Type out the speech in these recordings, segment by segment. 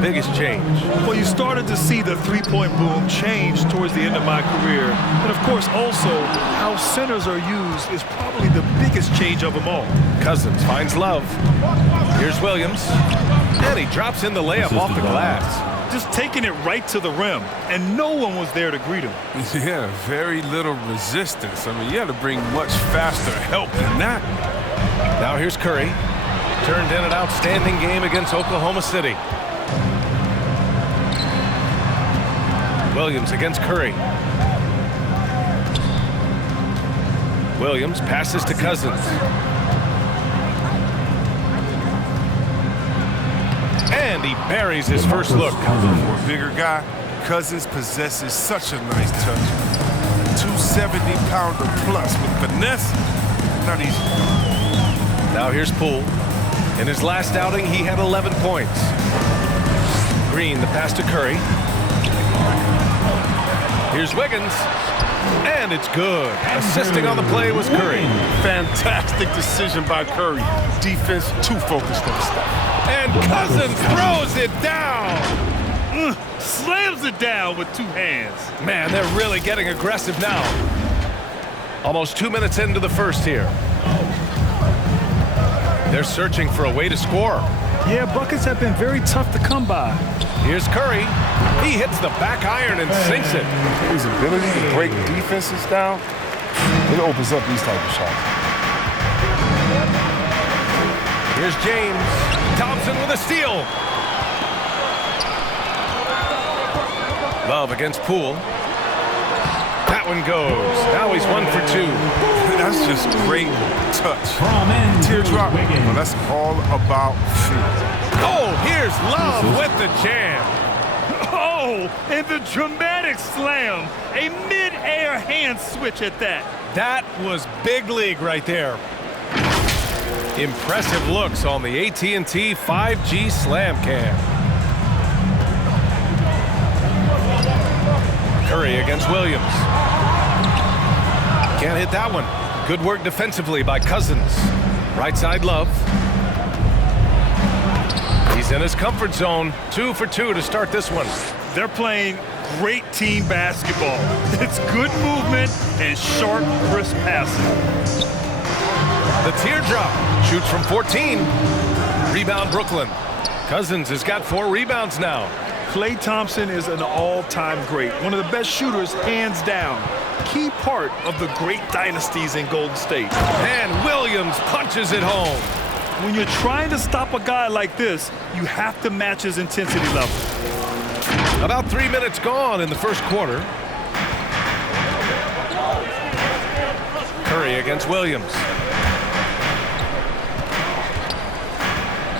biggest change? Well, you started to see the three-point boom change towards the end of my career. And, of course, also how centers are used is probably the biggest change of them all. Cousins finds Love. Here's Williams. And he drops in the layup off the glass. Just taking it right to the rim, and no one was there to greet him. Yeah, very little resistance. I mean, you had to bring much faster help than that. Now here's Curry. Turned in an outstanding game against Oklahoma City. Williams against Curry. Williams passes to Cousins. And he buries his first look. For a bigger guy, Cousins possesses such a nice touch. 270-pounder plus with finesse, not easy. Now here's Poole. In his last outing, he had 11 points. Green, the pass to Curry. Here's Wiggins. And it's good. Assisting on the play was Curry. Fantastic decision by Curry. Defense too focused on stuff. And Cousins throws it down. Slams it down with two hands. Man, they're really getting aggressive now. Almost 2 minutes into the first here. They're searching for a way to score. Yeah, buckets have been very tough to come by. Here's Curry. He hits the back iron and sinks it. His ability to break defenses down, it opens up these type of shots. Here's James. Thompson with a steal. Love against Poole. That one goes. Now he's 1 for 2. That's just great touch. Teardrop. Well, that's all about feel. Oh, here's Love with the jam. Oh, and the dramatic slam. A mid-air hand switch at that. That was big league right there. Impressive looks on the AT&T 5G Slam Cam. Curry against Williams. Can't hit that one. Good work defensively by Cousins. Right side Love. He's in his comfort zone. 2 for 2 to start this one. They're playing great team basketball. It's good movement and sharp, crisp passing. The teardrop shoots from 14. Rebound Brooklyn. Cousins has got 4 rebounds now. Klay Thompson is an all-time great. One of the best shooters, hands down. Key part of the great dynasties in Golden State. And Williams punches it home. When you're trying to stop a guy like this, you have to match his intensity level. About 3 minutes gone in the first quarter. Curry against Williams.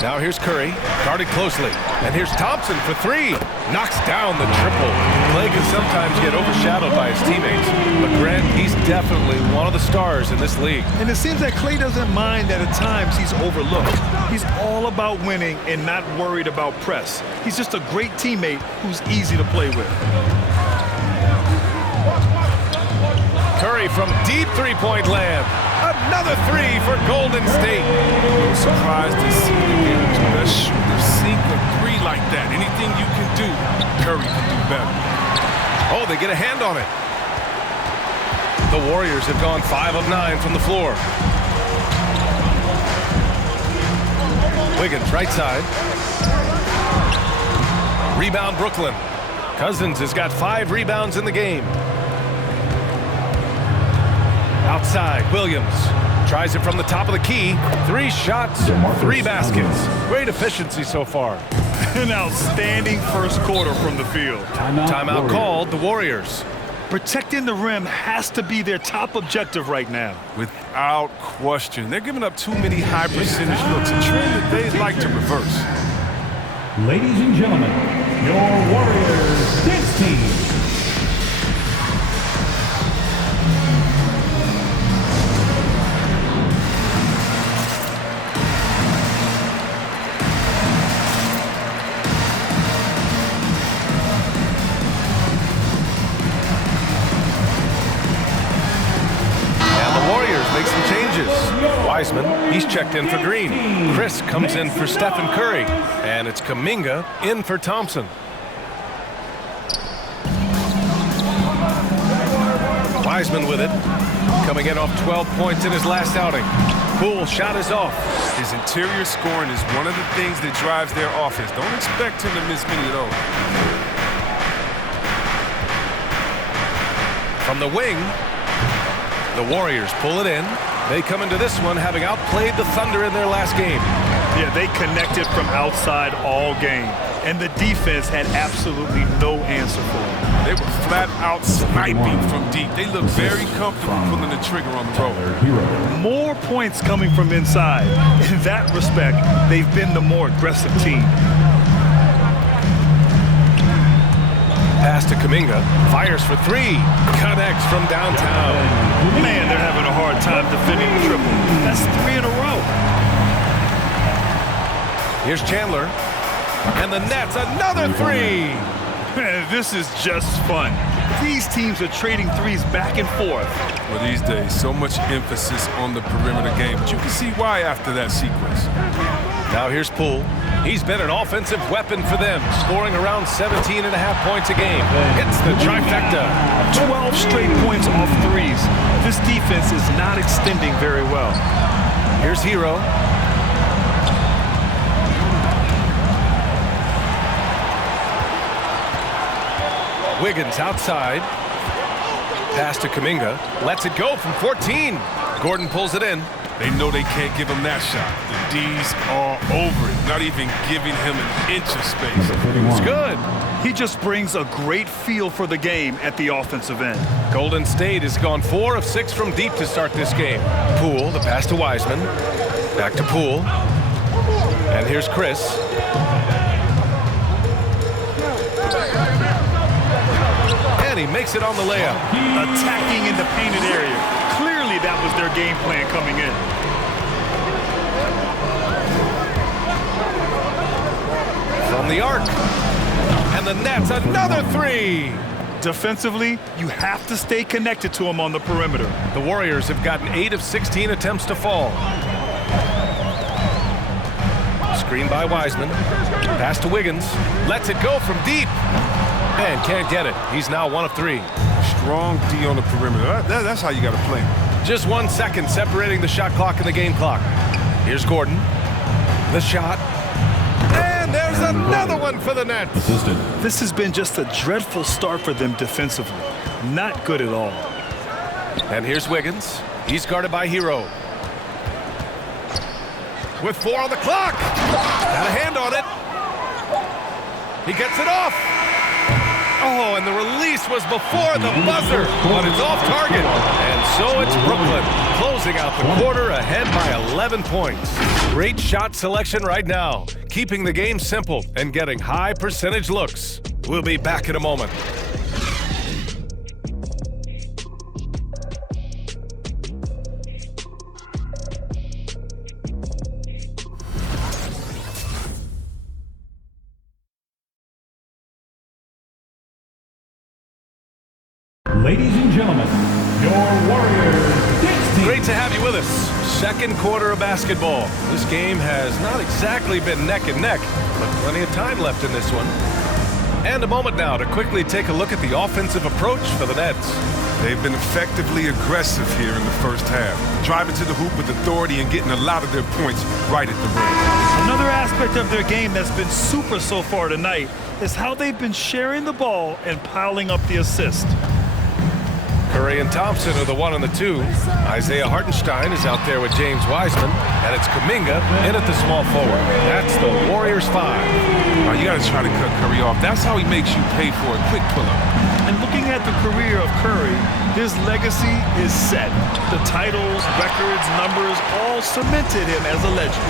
Now here's Curry, guarded closely. And here's Thompson for 3. Knocks down the triple. Klay can sometimes get overshadowed by his teammates. But Grant, he's definitely one of the stars in this league. And it seems that Klay doesn't mind that at times he's overlooked. He's all about winning and not worried about press. He's just a great teammate who's easy to play with. Curry from deep three-point land. Another 3 for Golden State. No surprise to see the game's best shooter sink a 3 like that. Anything you can do, Curry can do better. Oh, they get a hand on it. The Warriors have gone 5 of 9 from the floor. Wiggins, right side. Rebound Brooklyn. Cousins has got 5 rebounds in the game. Outside, Williams tries it from the top of the key. 3 shots, 3 baskets. Great efficiency so far. An outstanding first quarter from the field. Timeout called, the Warriors. Protecting the rim has to be their top objective right now. Without question. They're giving up too many high percentage looks, a trend that they'd like to reverse. Ladies and gentlemen, your Warriors dance team. Wiseman. He's checked in for Green. Chris comes in for Stephen Curry. And it's Kuminga in for Thompson. Wiseman with it. Coming in off 12 points in his last outing. Poole shot is off. His interior scoring is one of the things that drives their offense. Don't expect him to miss many of those. From the wing, the Warriors pull it in. They come into this one having outplayed the Thunder in their last game. Yeah, they connected from outside all game, and the defense had absolutely no answer for it. They were flat out sniping from deep. They looked very comfortable pulling the trigger on the road. More points coming from inside. In that respect, they've been the more aggressive team. Pass to Kuminga. Fires for three. Connects from downtown. Man, they're having a hard time defending the triple. That's 3 in a row. Here's Chandler. And the Nets, another three. Man, this is just fun. These teams are trading threes back and forth. Well, these days, so much emphasis on the perimeter game, but you can see why after that sequence. Now here's Poole. He's been an offensive weapon for them, scoring around 17.5 points a game. Hits the trifecta. 12 straight points off threes. This defense is not extending very well. Here's Hero. Wiggins outside. Pass to Kuminga. Lets it go from 14. Gordon pulls it in. They know they can't give him that shot. The D's are over it, not even giving him an inch of space. It's good. He just brings a great feel for the game at the offensive end. Golden State has gone 4 of 6 from deep to start this game. Poole, the pass to Wiseman. Back to Poole. And here's Chris. And he makes it on the layup. Attacking in the painted area. Clearly that was their game plan coming in. From the arc. And the Nets, another three. Defensively, you have to stay connected to him on the perimeter. The Warriors have gotten 8 of 16 attempts to fall. Screen by Wiseman. Pass to Wiggins. Lets it go from deep. And can't get it. He's now 1 of 3. Strong D on the perimeter. That's how you got to play. Just 1 second separating the shot clock and the game clock. Here's Gordon. The shot. And there's another one for the Nets. This has been just a dreadful start for them defensively. Not good at all. And here's Wiggins. He's guarded by Hero. With 4 on the clock. Got a hand on it. He gets it off. Oh, and the release was before the buzzer, but it's off target. And so it's Brooklyn, closing out the quarter ahead by 11 points. Great shot selection right now, keeping the game simple and getting high percentage looks. We'll be back in a moment. Ladies and gentlemen, your Warriors dance team. Great to have you with us. Second quarter of basketball. This game has not exactly been neck and neck, but plenty of time left in this one. And a moment now to quickly take a look at the offensive approach for the Nets. They've been effectively aggressive here in the first half, driving to the hoop with authority and getting a lot of their points right at the rim. Another aspect of their game that's been super so far tonight is how they've been sharing the ball and piling up the assist. Curry and Thompson are the 1 and the 2. Isaiah Hartenstein is out there with James Wiseman, and it's Kuminga in at the small forward. That's the Warriors 5. Now you got to try to cut Curry off. That's how he makes you pay for a quick pull-up. And looking at the career of Curry, his legacy is set. The titles, records, numbers all cemented him as a legend.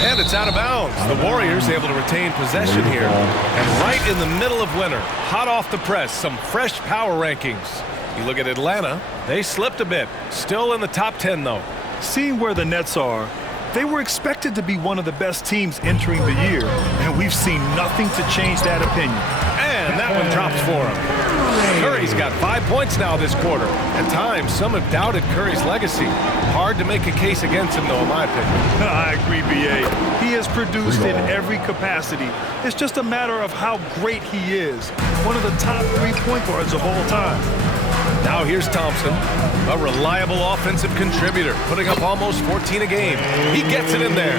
And it's out of bounds. The Warriors able to retain possession here. And right in the middle of winter, hot off the press, some fresh power rankings. You look at Atlanta, they slipped a bit. Still in the top 10, though. Seeing where the Nets are, they were expected to be one of the best teams entering the year, and we've seen nothing to change that opinion. And And that one drops for him. Curry's got 5 points now this quarter. At times, some have doubted Curry's legacy. Hard to make a case against him, though, in my opinion. I agree, B.A. He has produced in every capacity. It's just a matter of how great he is. One of the top 3-point guards of all time. Now here's Thompson, a reliable offensive contributor, putting up almost 14 a game. He gets it in there.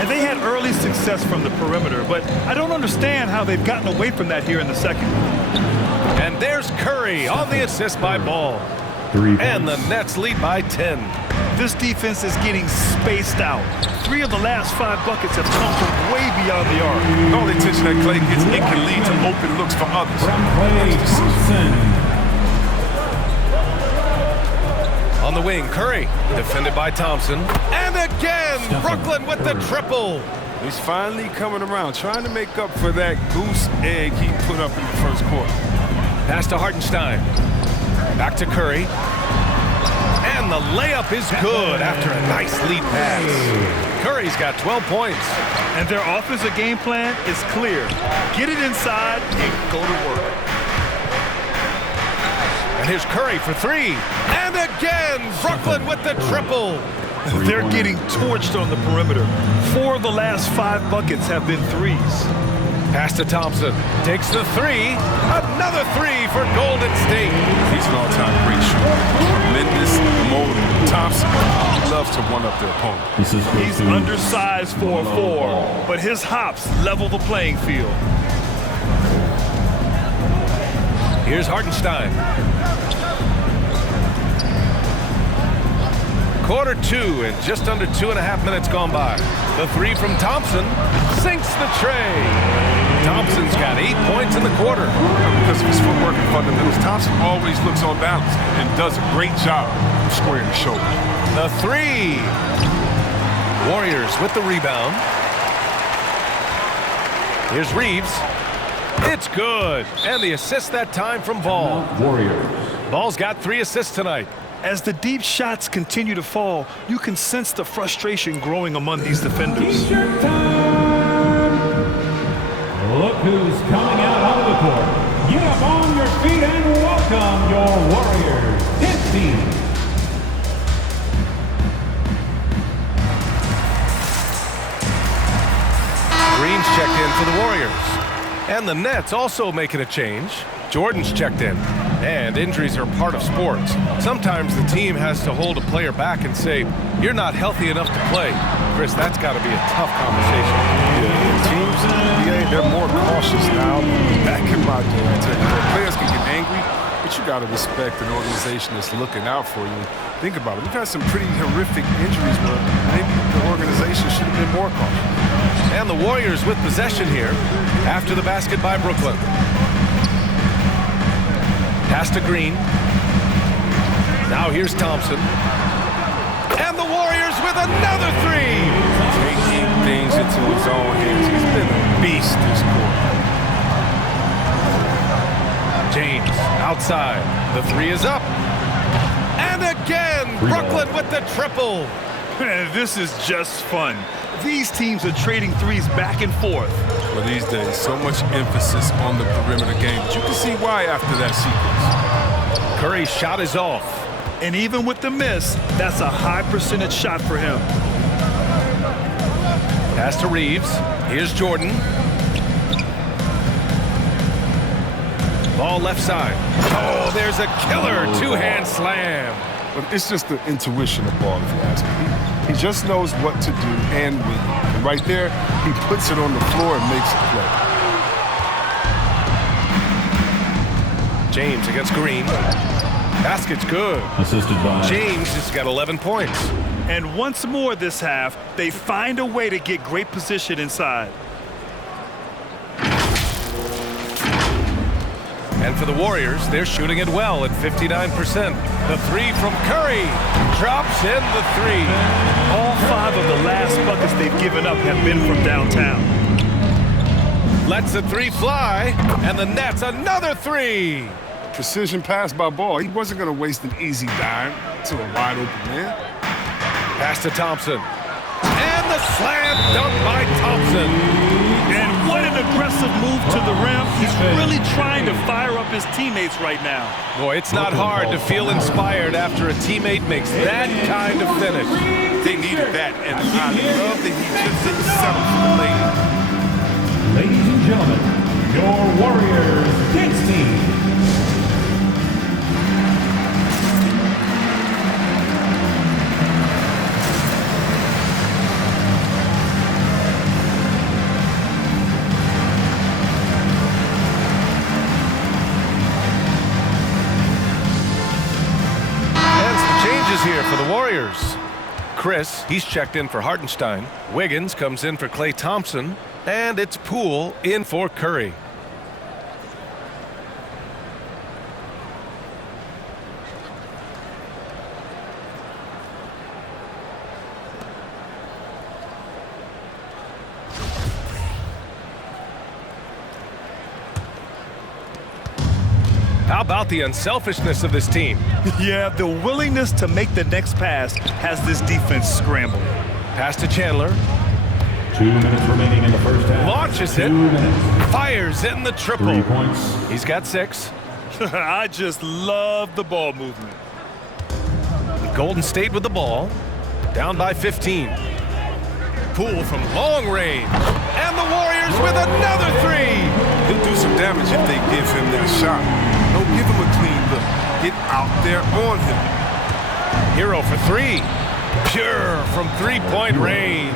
And they had early success from the perimeter, but I don't understand how they've gotten away from that here in the second. And there's Curry on the assist by Ball. And the Nets lead by 10. This defense is getting spaced out. 3 of the last 5 buckets have come from way beyond the arc. All the attention that Clay gets, it can lead to open looks for others. On the wing, Curry, defended by Thompson. And again, Brooklyn with the triple. He's finally coming around, trying to make up for that goose egg he put up in the first quarter. Pass to Hartenstein. Back to Curry. And the layup is good after a nice lead pass. Curry's got 12 points. And their offensive game plan is clear. Get it inside and go to work. And here's Curry for 3. And again, Brooklyn with the triple. They're getting torched on the perimeter. 4 of the last 5 buckets have been threes. Pass to Thompson. Takes the 3. Another 3 for Golden State. He's an all-time great shooter. Tremendous motor. Thompson loves to one-up the opponent. He's undersized for a 4, but his hops level the playing field. Here's Hartenstein. Quarter 2 and just under 2.5 minutes gone by. The 3 from Thompson sinks the tray. Thompson's got 8 points in the quarter. Because of his footwork and fundamentals, Thompson always looks on balance and does a great job of squaring the shoulder. The 3. Warriors with the rebound. Here's Reeves. It's good. And the assist that time from Ball. Warriors. Ball's got 3 assists tonight. As the deep shots continue to fall, you can sense the frustration growing among these defenders. T-shirt time. Look who's coming out onto the court. Get up on your feet and welcome your Warriors 10th team. Green's checked in for the Warriors. And the Nets also making a change. Jordan's checked in. And injuries are part of sports. Sometimes the team has to hold a player back and say, you're not healthy enough to play. Chris, that's got to be a tough conversation. Yeah, teams, they're more cautious now. Back in my day, I tell you, players can get angry, but you got to respect an organization that's looking out for you. Think about it. We've had some pretty horrific injuries where maybe the organization should have been more cautious. And the Warriors with possession here after the basket by Brooklyn. Pass to Green. Now here's Thompson. And the Warriors with another 3. Taking things into his own hands. He's been a beast this quarter. James outside. The 3 is up. And again, Brooklyn with the triple. This is just fun. These teams are trading threes back and forth. Well, these days, so much emphasis on the perimeter game. But you can see why after that sequence. Curry's shot is off. And even with the miss, that's a high percentage shot for him. Pass to Reeves. Here's Jordan. Ball left side. Oh, there's a killer 2-hand slam. But it's just the intuition of ball, if you ask me. He just knows what to do and when. And right there, he puts it on the floor and makes it play. James against Green. Basket's good. Assisted by James has got 11 points. And once more this half, they find a way to get great position inside. And for the Warriors, they're shooting it well at 59%. The 3 from Curry drops in the 3. All 5 of the last buckets they've given up have been from downtown. Lets the 3 fly, and the Nets another 3. Precision pass by Ball. He wasn't going to waste an easy dime to a wide open man. Pass to Thompson. And the slam dunk by Thompson. And what an aggressive move to the rim. He's really trying to fire up his teammates right now. Boy, it's not hard to feel inspired after a teammate makes that kind of finish. They needed that, and I love that he just didn't settle for the lady. Ladies and gentlemen, your Warriors dance team. Here for the Warriors. Chris, he's checked in for Hartenstein. Wiggins comes in for Klay Thompson. And it's Poole in for Curry. How about the unselfishness of this team? Yeah, the willingness to make the next pass has this defense scrambling. Pass to Chandler. 2 minutes remaining in the first half. Launches it. 2 minutes. Fires in the triple. 3 points. He's got 6. I just love the ball movement. Golden State with the ball. Down by 15. Poole from long range. And the Warriors with another 3. He'll do some damage if they give him that shot. Don't give him a clean look. Get out there on him. Hero for 3. Pure from three-point range.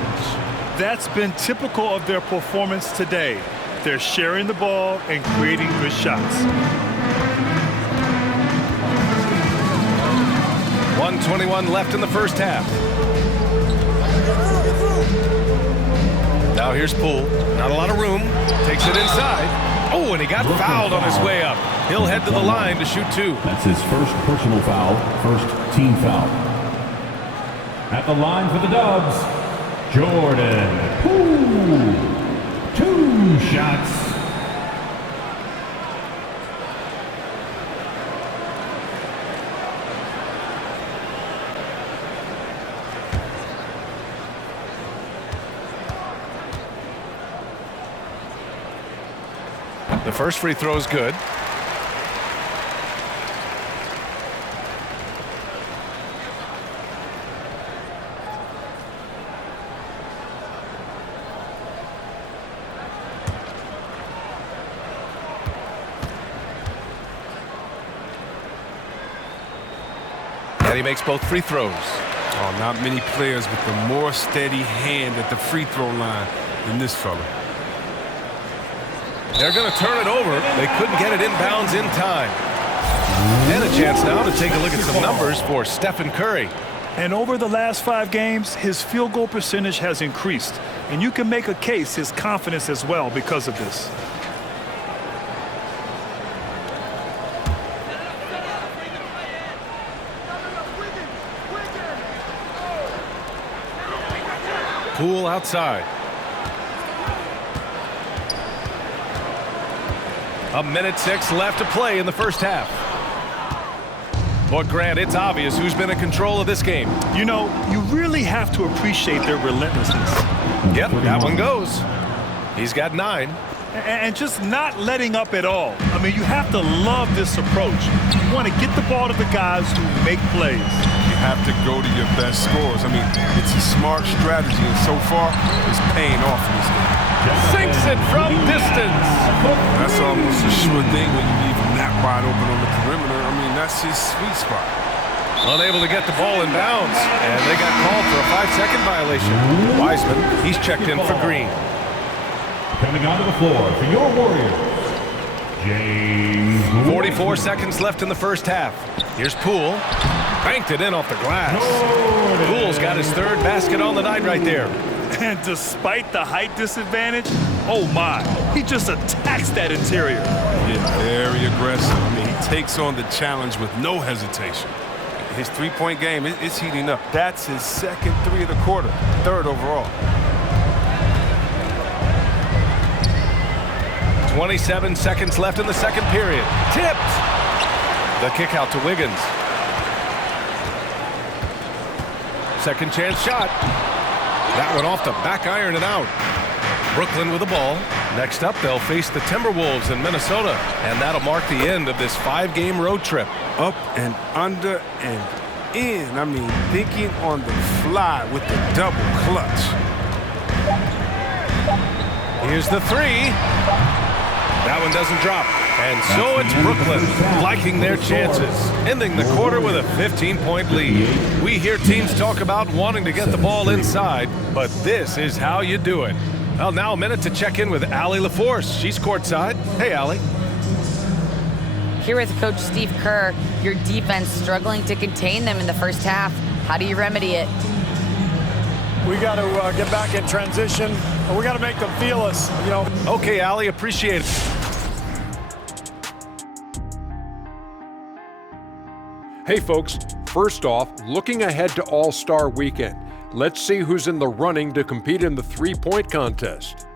That's been typical of their performance today. They're sharing the ball and creating good shots. 1:21 left in the first half. Now here's Poole. Not a lot of room. Takes it inside. Oh, and he got fouled on his way up. He'll head to the line to shoot 2. That's his first personal foul, first team foul. At the line for the Dubs, Jordan Poole. 2 shots. The first free throw is good. And he makes both free throws. Oh, not many players with a more steady hand at the free throw line than this fella. They're going to turn it over. They couldn't get it inbounds in time. And a chance now to take a look at some numbers for Stephen Curry. And over the last 5 games, his field goal percentage has increased. And you can make a case his confidence as well because of this. Poole outside. 1:06 left to play in the first half. But Grant, it's obvious who's been in control of this game. You know, you really have to appreciate their relentlessness. Yep, that one goes. He's got 9. And just not letting up at all. I mean, you have to love this approach. You want to get the ball to the guys who make plays. You have to go to your best scorers. I mean, it's a smart strategy, and so far, it's paying off in this game. Sinks it from distance. That's almost a sure thing when you leave him that wide open on the perimeter. I mean, that's his sweet spot. Unable to get the ball in bounds, and they got called for a 5-second violation. Wiseman, he's checked in for Green. Coming onto the floor for your Warriors, James. 44 seconds left in the first half. Here's Poole. Banked it in off the glass. Poole's got his 3rd basket on the night right there. And despite the height disadvantage, oh my, he just attacks that interior. Yeah, very aggressive. I mean, he takes on the challenge with no hesitation. His three-point game is heating up. That's his 2nd 3 of the quarter, 3rd overall. 27 seconds left in the second period. Tipped. The kick out to Wiggins. Second chance shot. That one off the back iron and out. Brooklyn with the ball. Next up, they'll face the Timberwolves in Minnesota, and that'll mark the end of this 5-game road trip. Up and under and in. I mean, thinking on the fly with the double clutch. Here's the three. That one doesn't drop. And so it's Brooklyn liking their chances, ending the quarter with a 15-point lead. We hear teams talk about wanting to get the ball inside, but this is how you do it. Well, now a minute to check in with Allie LaForce. She's courtside. Hey, Allie. Here with Coach Steve Kerr, your defense struggling to contain them in the first half. How do you remedy it? We got to get back in transition. We got to make them feel us, you know. Okay, Allie, appreciate it. Hey folks, first off, looking ahead to All-Star Weekend, let's see who's in the running to compete in the three-point contest.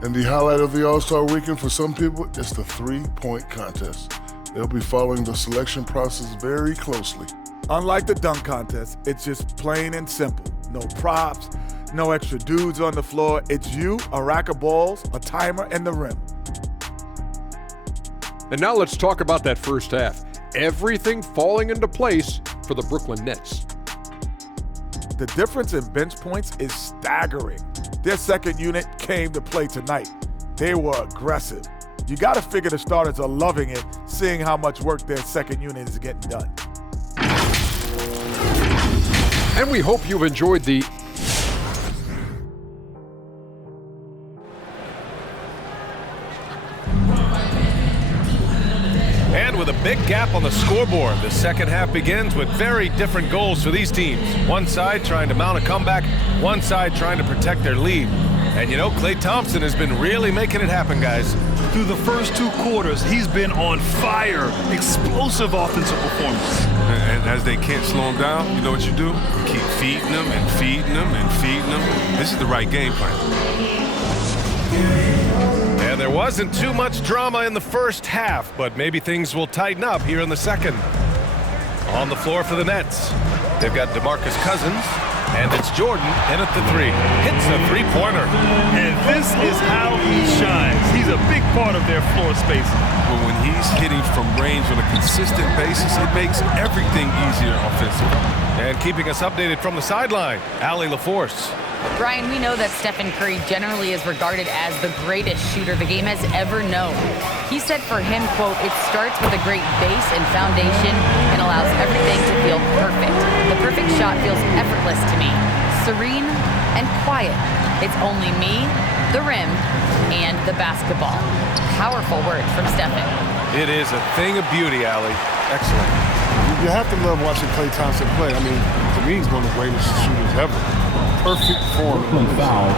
And the highlight of the All-Star Weekend for some people is the three-point contest. They'll be following the selection process very closely. Unlike the dunk contest, it's just plain and simple. No props, no extra dudes on the floor. It's you, a rack of balls, a timer, and the rim. And now let's talk about that first half. Everything falling into place for the Brooklyn Nets. The difference in bench points is staggering. Their second unit came to play tonight. They were aggressive. You got to figure the starters are loving it, seeing how much work their second unit is getting done. And we hope you've enjoyed the And with a big gap on the scoreboard, the second half begins with very different goals for these teams. One side trying to mount a comeback, one side trying to protect their lead. And you know, Klay Thompson has been really making it happen, guys. Through the first 2 quarters, he's been on fire. Explosive offensive performance. And as they can't slow him down, you know what you do? You keep feeding them and feeding them and feeding them. This is the right game plan. And there wasn't too much drama in the first half, but maybe things will tighten up here in the second. On the floor for the Nets, they've got DeMarcus Cousins, and it's Jordan in at the three. Hits a three-pointer. And this is how he shines. He's a big part of their floor space. But when he's hitting from range on a consistent basis, it makes everything easier offensively. And keeping us updated from the sideline, Allie LaForce. Brian, we know that Stephen Curry generally is regarded as the greatest shooter the game has ever known. He said for him, quote, "It starts with a great base and foundation and allows everything to feel perfect. The perfect shot feels effortless to me, serene and quiet. It's only me, the rim, and the basketball." Powerful words from Stephen. It is a thing of beauty, Allie. Excellent. You have to love watching Klay Thompson play. I mean, to me, he's one of the greatest shooters ever. Perfect form. Brooklyn foul.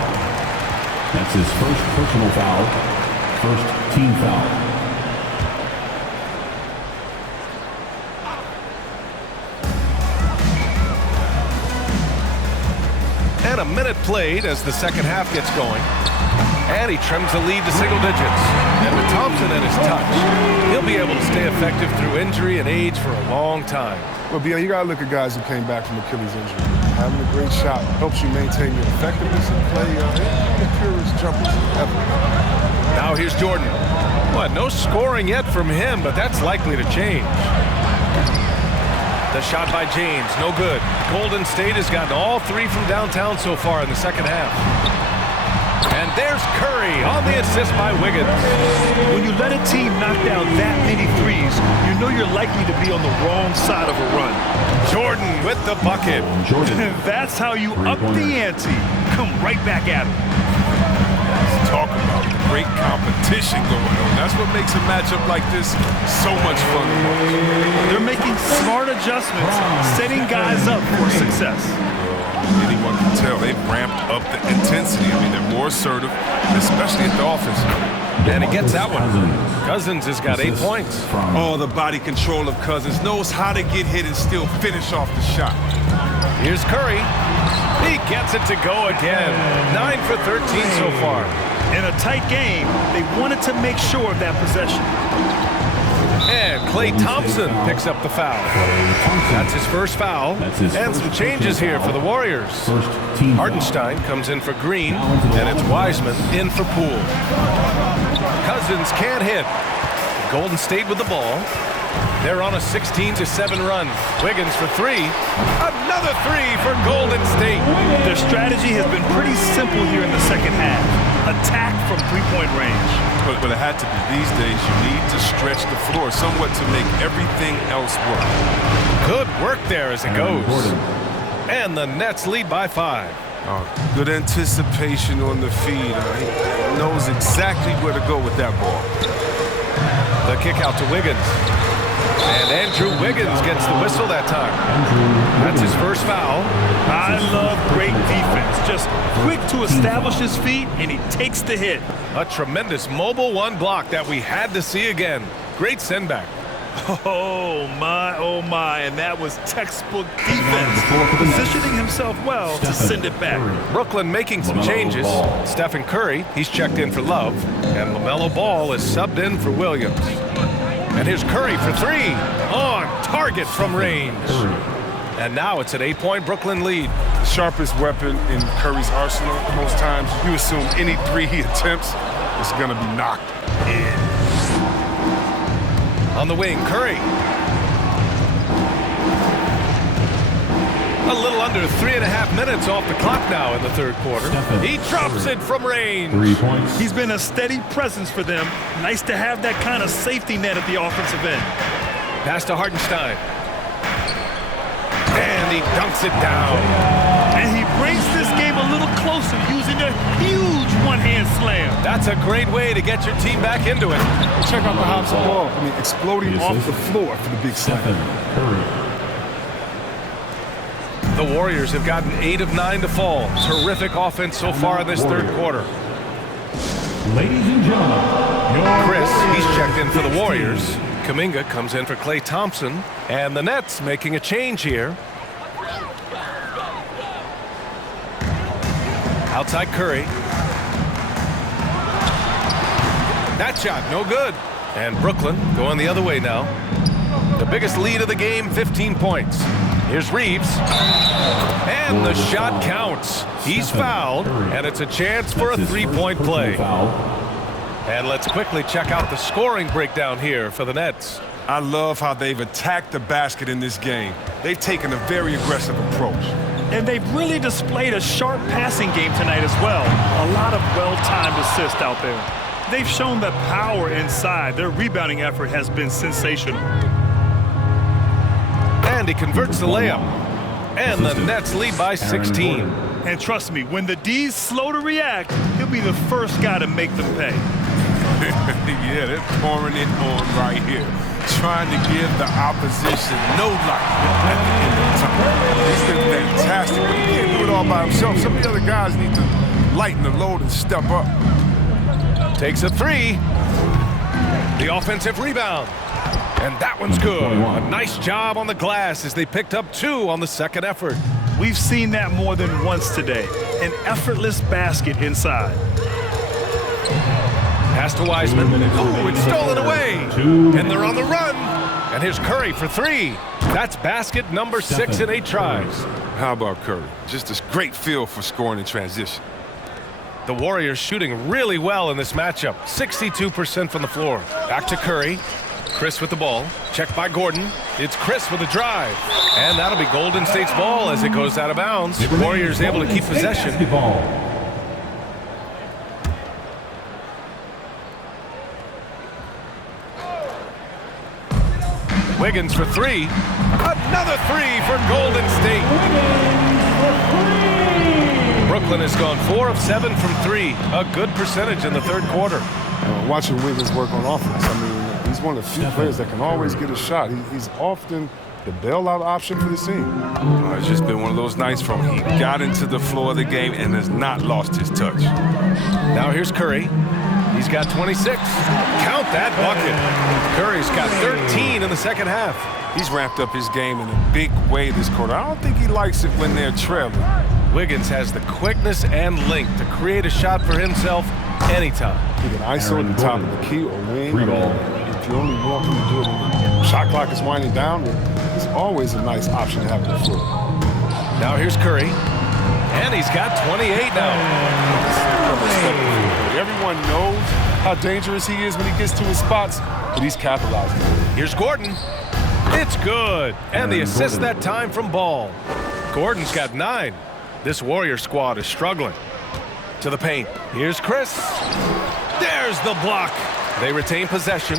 That's his first personal foul. First team foul. And a minute played as the second half gets going. And he trims the lead to single digits. And with Thompson at his touch, he'll be able to stay effective through injury and age for a long time. Well, Bill, you got to look at guys who came back from Achilles injury. Having a great shot helps you maintain your effectiveness and play the purest jumpers ever. Now here's Jordan. What, no scoring yet from him, but that's likely to change. The shot by James, no good. Golden State has gotten all 3 from downtown so far in the second half. And there's Curry on the assist by Wiggins. When you let a team knock down that many threes, you know you're likely to be on the wrong side of a run. Jordan with the bucket. Jordan. That's how you up the ante. Come right back at him. Let's talk about the great competition going on. That's what makes a matchup like this so much fun to watch. They're making smart adjustments, setting guys up for success. Anyone can tell they've ramped up the intensity. I mean, they're more assertive, especially at the offensive. And he gets that one. Cousins has got 8 points. Oh, the body control of Cousins. Knows how to get hit and still finish off the shot. Here's Curry. He gets it to go again. 9 for 13 so far. In a tight game, they wanted to make sure of that possession. And Klay Thompson picks up the foul. That's his first foul. And some changes here for the Warriors. Hartenstein comes in for Green, and it's Wiseman in for Poole. Cousins can't hit. Golden State with the ball. They're on a 16-7 run. Wiggins for three. Another three for Golden State. Their strategy has been pretty simple here in the second half. Attack from three-point range. But it had to be. These days, you need to stretch the floor somewhat to make everything else work. Good work there as it goes. And the Nets lead by 5. Good anticipation on the feed. He knows exactly where to go with that ball. The kick out to Wiggins. And Andrew Wiggins gets the whistle that time. That's his first foul. I love great defense. Just quick to establish his feet, and he takes the hit. A tremendous mobile one block that we had to see again. Great send back. Oh my, and that was textbook defense. Positioning himself well to send it back. Brooklyn making some changes. Stephen Curry, he's checked in for Love. And LaMelo Ball is subbed in for Williams. And here's Curry for three. On target from range. And now it's an 8-point Brooklyn lead. The sharpest weapon in Curry's arsenal. Most times you assume any three he attempts is going to be knocked in. On the wing, Curry. A little under 3.5 minutes off the clock now in the third quarter. He drops it from range. 3 points. He's been a steady presence for them. Nice to have that kind of safety net at the offensive end. Pass to Hartenstein. And he dunks it down. And he brings this game a little closer using a huge one-hand slam. That's a great way to get your team back into it. Check out the hops of ball. I mean, exploding off the floor for the big slam. The Warriors have gotten 8 of 9 to fall. Terrific offense so far in this third quarter. Ladies and gentlemen, Chris, he's checked in for the Warriors. Kuminga comes in for Klay Thompson. And the Nets making a change here. Outside Curry. That shot, no good. And Brooklyn going the other way now. The biggest lead of the game, 15 points. Here's Reeves. And the shot counts. He's fouled, and it's a chance for a three-point play. And let's quickly check out the scoring breakdown here for the Nets. I love how they've attacked the basket in this game. They've taken a very aggressive approach. And they've really displayed a sharp passing game tonight as well. A lot of well-timed assists out there. They've shown that power inside. Their rebounding effort has been sensational. And he converts the layup. And the Nets lead by 16. And trust me, when the D's slow to react, he'll be the first guy to make them pay. Yeah, they're pouring it on right here. Trying to give the opposition no life at the end of the time. He's been fantastic, but he can't do it all by himself. Some of the other guys need to lighten the load and step up. Takes a three. The offensive rebound. And that one's good. A nice job on the glass as they picked up 2 on the second effort. We've seen that more than once today. An effortless basket inside. Pass to Wiseman. Oh, it's stolen away. And they're on the run. And here's Curry for 3. That's basket number 6 in 8 tries. How about Curry? Just this great feel for scoring in transition. The Warriors shooting really well in this matchup. 62% from the floor. Back to Curry. Chris with the ball. Checked by Gordon. It's Chris with a drive. And that'll be Golden State's ball as it goes out of bounds. Warriors able to keep possession. Wiggins for 3. Another 3 for Golden State. Brooklyn has gone 4 of 7 from 3. A good percentage in the third quarter. Watching Wiggins work on offense, I mean, he's one of the few players that can always get a shot. He's often the bailout option for the team. It's just been one of those nights from he got into the floor of the game and has not lost his touch. Now here's Curry. He's got 26. Count that bucket. Curry's got 13 in the second half. He's ramped up his game in a big way this quarter. I don't think he likes it when they're trailing. Wiggins has the quickness and length to create a shot for himself anytime. He can ISO at the top of the key or wing. If you only want him to do it in the shot clock is winding down, it's always a nice option to have on the floor. Now here's Curry. And he's got 28 now. Everyone knows how dangerous he is when he gets to his spots, but he's capitalizing. Here's Gordon. It's good. And the assist that time from Ball. Gordon's got 9. This Warrior squad is struggling. To the paint. Here's Chris. There's the block. They retain possession.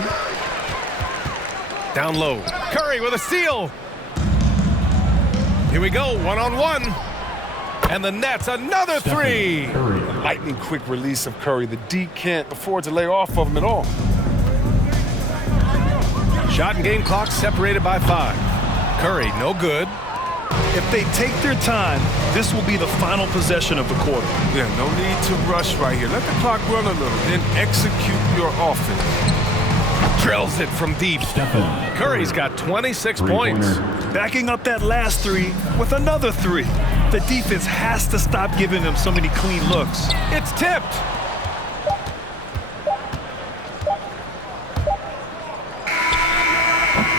Down low. Curry with a steal. Here we go, one-on-one. And the Nets, another 3. A lightning quick release of Curry. The D can't afford to lay off of him at all. Shot and game clock separated by 5. Curry, no good. If they take their time, this will be the final possession of the quarter. Yeah, no need to rush right here. Let the clock run a little, then execute your offense. Drills it from deep. Curry's got 26 points. Backing up that last 3 with another 3. The defense has to stop giving them so many clean looks. It's tipped.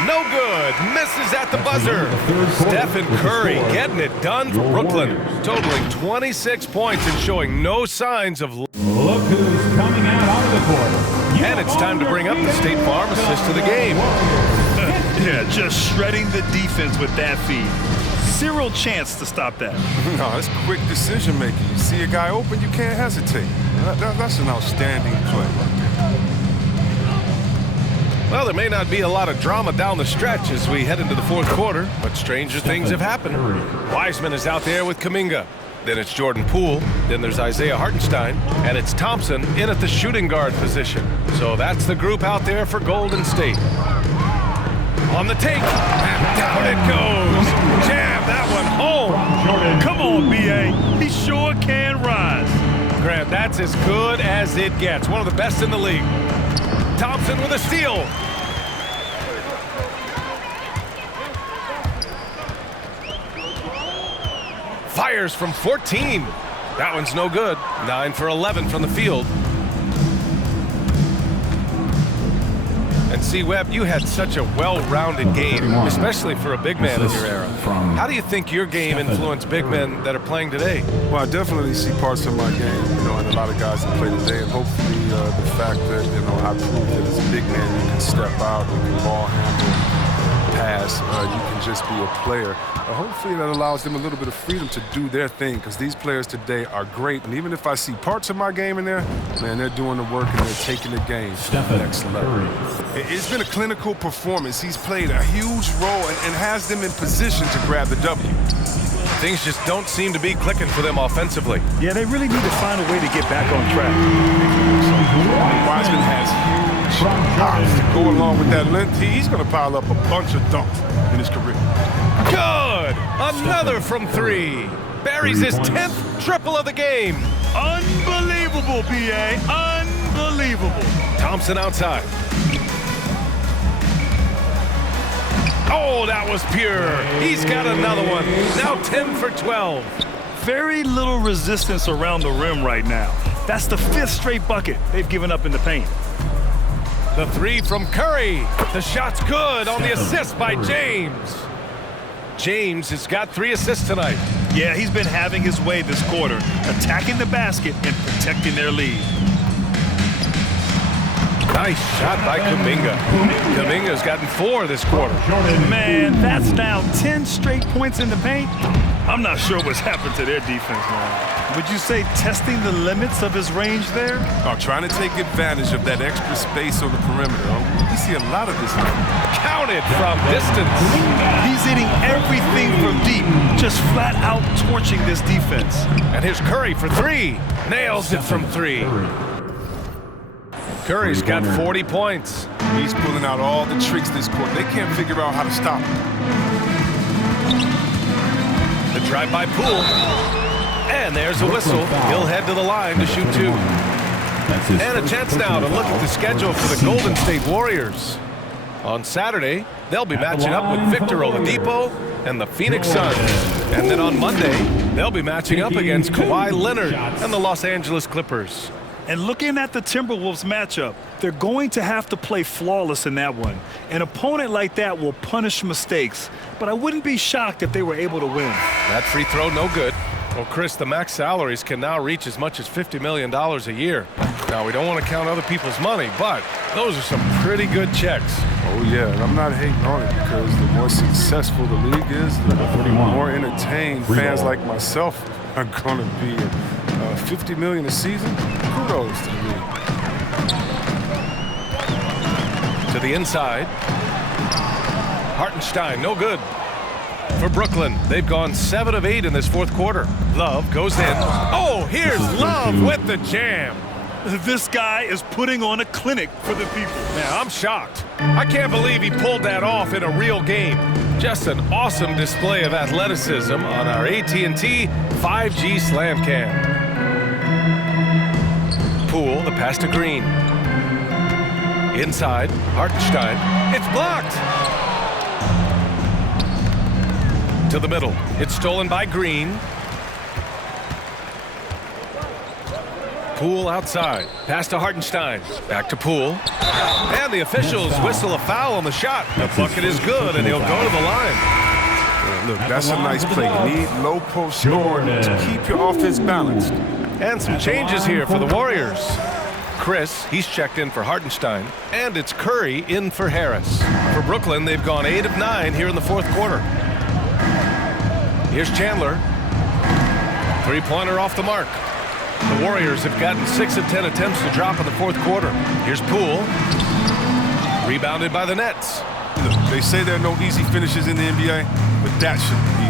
No good. Misses at the buzzer. Stephen Curry getting it done for Brooklyn. Totaling 26 points and showing no signs of... Look who's coming out onto the court. And it's time to bring up the State Farm assist to the game. Yeah, just shredding the defense with that feed. Zero chance to stop that. No, it's quick decision making. You see a guy open, you can't hesitate. That's an outstanding play. Well, there may not be a lot of drama down the stretch as we head into the 4th quarter, but stranger things have happened. Wiseman is out there with Kuminga. Then it's Jordan Poole. Then there's Isaiah Hartenstein. And it's Thompson in at the shooting guard position. So that's the group out there for Golden State. On the take. And down it goes. Jam that one home. Come on, B.A. He sure can rise. Grant, that's as good as it gets. One of the best in the league. Thompson with a steal. Fires from 14. That one's no good. 9 for 11 from the field. And C-Webb, you had such a well-rounded game, especially for a big man in your era. How do you think your game influenced big men that are playing today? Well, I definitely see parts of my game, and a lot of guys that play today, and hopefully the fact that, I proved that as a big man, you can step out, you can ball handle, pass, you can just be a player. Hopefully that allows them a little bit of freedom to do their thing, because these players today are great, and even if I see parts of my game in there, man, they're doing the work and they're taking the game to the next level. It's been a clinical performance. He's played a huge role and has them in position to grab the W. Things just don't seem to be clicking for them offensively. Yeah, they really need to find a way to get back on track. Wiseman has huge arms to go along with that length. He's going to pile up a bunch of dunks in his career. Good! Another from 3. Buries his 10th triple of the game. Unbelievable, B.A. Unbelievable. Thompson outside. Oh, that was pure. He's got another one. Now 10 for 12. Very little resistance around the rim right now. That's the 5th straight bucket they've given up in the paint. The 3 from Curry. The shot's good on the assist by James. James has got 3 assists tonight. Yeah, he's been having his way this quarter, attacking the basket and protecting their lead. Nice shot by Kuminga. Kuminga's gotten 4 this quarter. Man, that's now 10 straight points in the paint. I'm not sure what's happened to their defense, man. Would you say testing the limits of his range there? Trying to take advantage of that extra space on the perimeter. We see a lot of this now. Counted from distance. He's hitting everything from deep, just flat out torching this defense. And here's Curry for 3. Nails it from 3. Curry's got 40 points. He's pulling out all the tricks this quarter. They can't figure out how to stop him. The drive by Poole. And there's a whistle. He'll head to the line to shoot 2. And a chance now to look at the schedule for the Golden State Warriors. On Saturday, they'll be matching up with Victor Oladipo and the Phoenix Suns. And then on Monday, they'll be matching up against Kawhi Leonard and the Los Angeles Clippers. And looking at the Timberwolves matchup, they're going to have to play flawless in that one. An opponent like that will punish mistakes, but I wouldn't be shocked if they were able to win. That free throw, no good. Well, Chris, the max salaries can now reach as much as $50 million a year. Now, we don't want to count other people's money, but those are some pretty good checks. Oh, yeah, and I'm not hating on it because the more successful the league is, the more entertained fans like myself are going to be. $50 million a season, kudos to the league. To the inside. Hartenstein, no good. For Brooklyn, they've gone 7 of 8 in this fourth quarter. Love goes in. Oh, here's Love with the jam. This guy is putting on a clinic for the people. Man, I'm shocked. I can't believe he pulled that off in a real game. Just an awesome display of athleticism on our AT&T 5G Slam Cam. Poole, the pass to Green. Inside, Hartenstein. It's blocked. To the middle. It's stolen by Green. Poole outside. Pass to Hartenstein. Back to Poole. And the officials whistle a foul on the shot. The bucket is good, and he'll go to the line. Look, that's a nice play. You need low post scoring to keep your offense balanced. And some changes here for the Warriors. Chris, he's checked in for Hartenstein. And it's Curry in for Harris. For Brooklyn, they've gone 8 of 9 here in the fourth quarter. Here's Chandler. Three-pointer off the mark. The Warriors have gotten 6 of 10 attempts to drop in the fourth quarter. Here's Poole. Rebounded by the Nets. Look, they say there are no easy finishes in the NBA, but that should be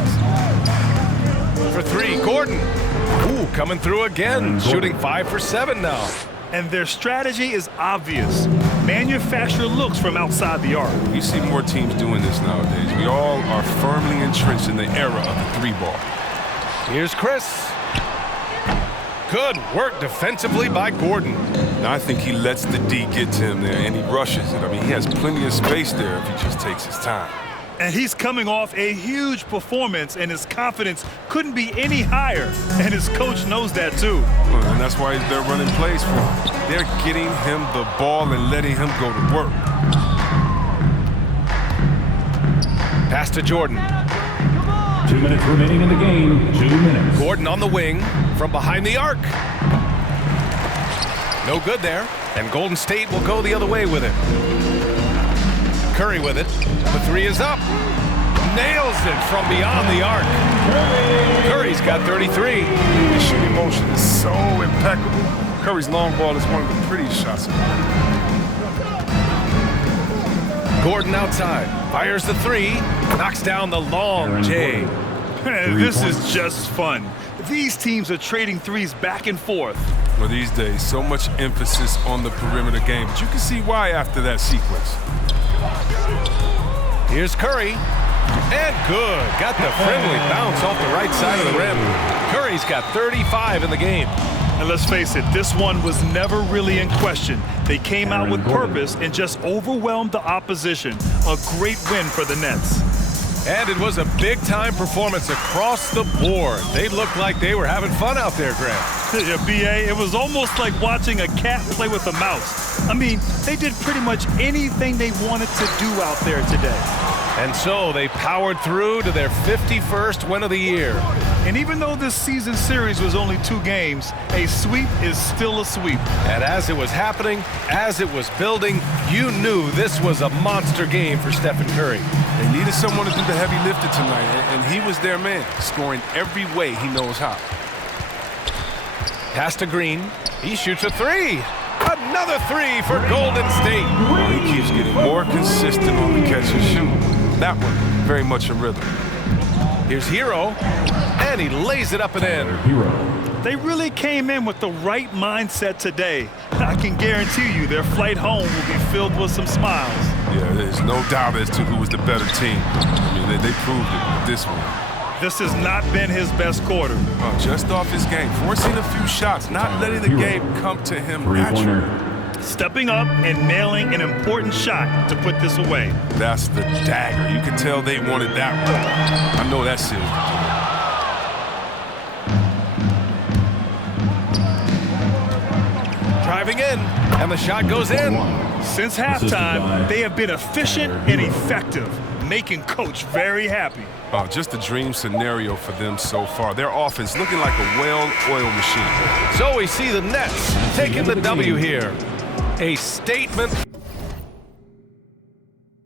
easy. For 3, Gordon. Ooh, coming through again, shooting 5 for 7 now. And their strategy is obvious. Manufacture looks from outside the arc. You see more teams doing this nowadays. We all are firmly entrenched in the era of the 3-ball. Here's Chris. Good work defensively by Gordon. Now, I think he lets the D get to him there, and he rushes it. I mean, he has plenty of space there if he just takes his time. And he's coming off a huge performance, and his confidence couldn't be any higher. And his coach knows that, too. Well, and that's why they're running plays for him. They're getting him the ball and letting him go to work. Pass to Jordan. 2 minutes remaining in the game. 2 minutes. Gordon on the wing from behind the arc. No good there. And Golden State will go the other way with it. Curry with it. The 3 is up. Nails it from beyond the arc. Curry's got 33. The shooting motion is so impeccable. Curry's long ball is one of the prettiest shots. Gordon outside. Fires the 3. Knocks down the long J. This is just fun. These teams are trading threes back and forth. Well, these days, so much emphasis on the perimeter game, but you can see why after that sequence. Here's Curry. And good. Got the friendly bounce off the right side of the rim. Curry's got 35 in the game. And let's face it, this one was never really in question. They came out with purpose and just overwhelmed the opposition. A great win for the Nets. And it was a big-time performance across the board. They looked like they were having fun out there, Grant. Yeah, B.A., it was almost like watching a cat play with a mouse. I mean, they did pretty much anything they wanted to do out there today. And so they powered through to their 51st win of the year. And even though this season series was only 2 games, a sweep is still a sweep. And as it was happening, as it was building, you knew this was a monster game for Stephen Curry. They needed someone to do the heavy lifting tonight, and he was their man, scoring every way he knows how. Pass to Green. He shoots a 3. Another 3 for Golden State. Well, he keeps getting more consistent on the catch and shoot. That one, very much a rhythm. Here's Hero, and he lays it up and in. They really came in with the right mindset today. I can guarantee you their flight home will be filled with some smiles. Yeah, there's no doubt as to who was the better team. I mean, they proved it with this one. This has not been his best quarter. Just off his game, forcing a few shots, not letting the game come to him naturally. Stepping up and nailing an important shot to put this away. That's the dagger. You can tell they wanted that one. I know that sealed driving in, and the shot goes in. Since halftime, they have been efficient and effective, making Coach very happy. Oh, just a dream scenario for them so far. Their offense looking like a well-oiled machine. So we see the Nets taking the W here. A statement